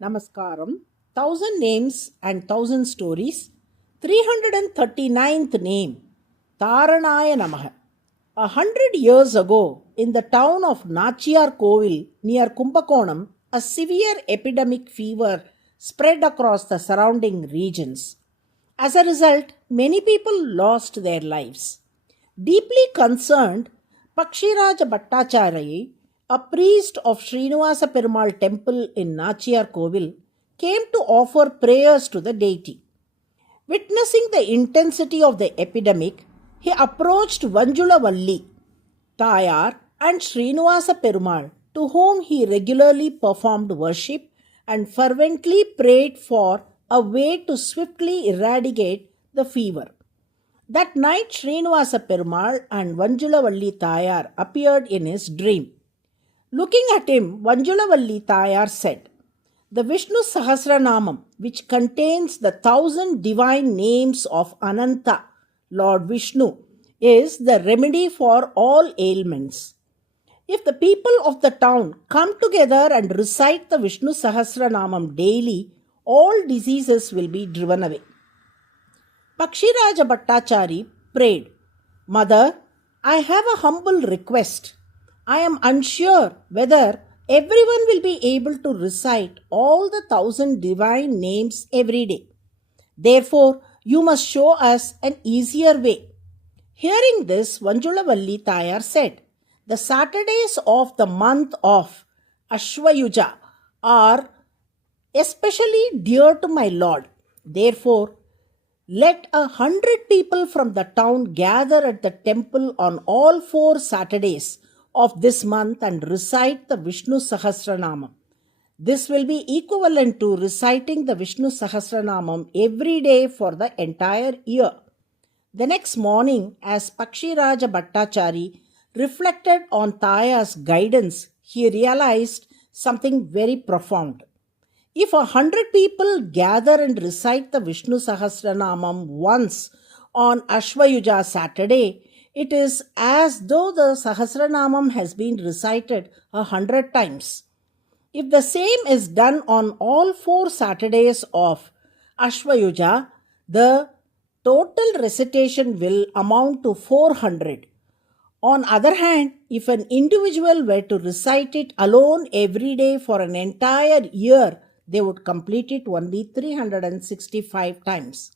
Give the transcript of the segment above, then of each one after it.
Namaskaram. 1000 names and 1000 stories. 339th name. THAARANAAYA NAMAH. 100 years ago, in the town of Nachiyar Kovil near Kumbakonam, a severe epidemic fever spread across the surrounding regions. As a result, many people lost their lives. Deeply concerned, Pakshiraja Bhattacharya, a priest of Srinivasa Perumal temple in Nachiyar Kovil, came to offer prayers to the deity. Witnessing the intensity of the epidemic, he approached Vanjulavalli, Tayar, and Srinivasa Perumal, to whom he regularly performed worship and fervently prayed for a way to swiftly eradicate the fever. That night, Srinivasa Perumal and Vanjulavalli Tayar appeared in his dream. Looking at him, Vanjulavalli Tayar said, "The Vishnu Sahasranamam, which contains the 1000 divine names of Ananta, Lord Vishnu, is the remedy for all ailments. If the people of the town come together and recite the Vishnu Sahasranamam daily, all diseases will be driven away." Pakshiraja Bhattacharya prayed, "Mother, I have a humble request. I am unsure whether everyone will be able to recite all the 1000 divine names every day. Therefore, you must show us an easier way." Hearing this, Vanjulavalli Tayar said, "The Saturdays of the month of Ashwayuja are especially dear to my Lord. Therefore, let 100 people from the town gather at the temple on all 4 Saturdays of this month and recite the Vishnu Sahasranamam. This will be equivalent to reciting the Vishnu Sahasranamam every day for the entire year." The next morning, as Pakshiraja Bhattacharya reflected on Tayar's guidance, he realized something very profound. If 100 people gather and recite the Vishnu Sahasranamam once on Ashwayuja Saturday, it is as though the Sahasranamam has been recited 100 times. If the same is done on all 4 Saturdays of Ashwayuja, the total recitation will amount to 400. On the other hand, if an individual were to recite it alone every day for an entire year, they would complete it only 365 times.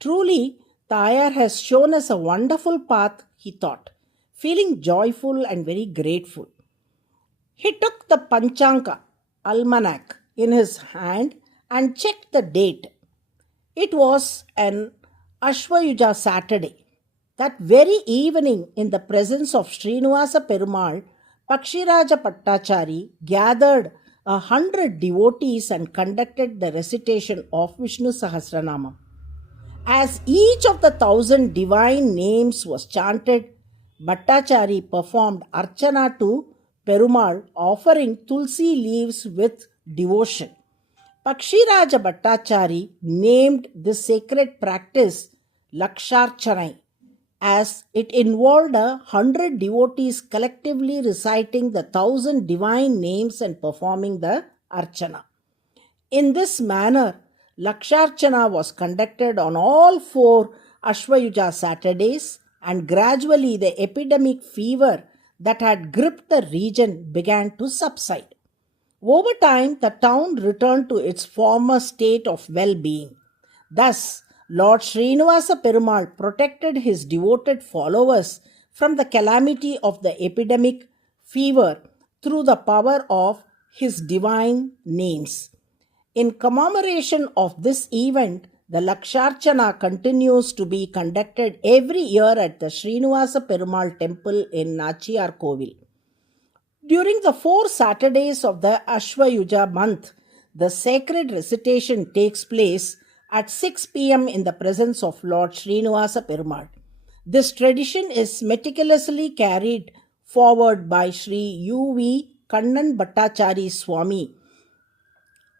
Truly, Tayar has shown us a wonderful path, he thought, feeling joyful and very grateful. He took the Panchanka, almanac, in his hand and checked the date. It was an Ashwayuja Saturday. That very evening, in the presence of Srinivasa Perumal, Pakshiraja Bhattacharya gathered 100 devotees and conducted the recitation of Vishnu Sahasranamam. As each of the 1000 divine names was chanted, Bhattacharya performed Archana to Perumal, offering tulsi leaves with devotion. Pakshiraja Bhattacharya named this sacred practice Laksharchanai, as it involved 100 devotees collectively reciting the 1000 divine names and performing the Archana. In this manner, Laksharchana was conducted on all 4 Ashwayuja Saturdays, and gradually the epidemic fever that had gripped the region began to subside. Over time, the town returned to its former state of well-being. Thus, Lord Srinivasa Perumal protected his devoted followers from the calamity of the epidemic fever through the power of his divine names. In commemoration of this event, the Laksharchana continues to be conducted every year at the Srinivasa Perumal temple in Nachiyar Kovil. During the 4 Saturdays of the Ashwayuja month, the sacred recitation takes place at 6 p.m. in the presence of Lord Srinivasa Perumal. This tradition is meticulously carried forward by Sri U.V. Kannan Bhattacharya Swami,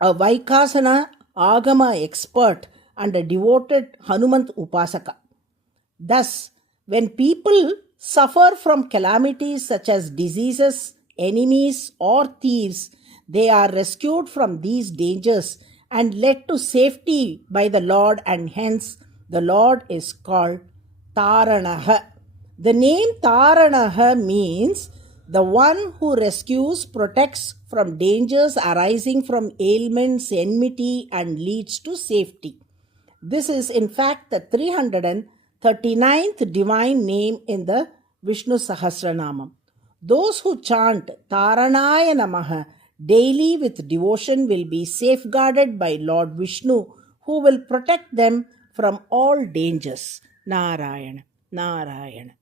a Vaikasana Agama expert and a devoted Hanumant Upasaka. Thus, when people suffer from calamities such as diseases, enemies, or thieves, they are rescued from these dangers and led to safety by the Lord, and hence the Lord is called THAARANAAYA. The name THAARANAAYA means the one who rescues, protects from dangers arising from ailments, enmity, and leads to safety. This is in fact the 339th divine name in the Vishnu Sahasranamam. Those who chant THAARANAAYA NAMAH daily with devotion will be safeguarded by Lord Vishnu, who will protect them from all dangers. Narayana, Narayana.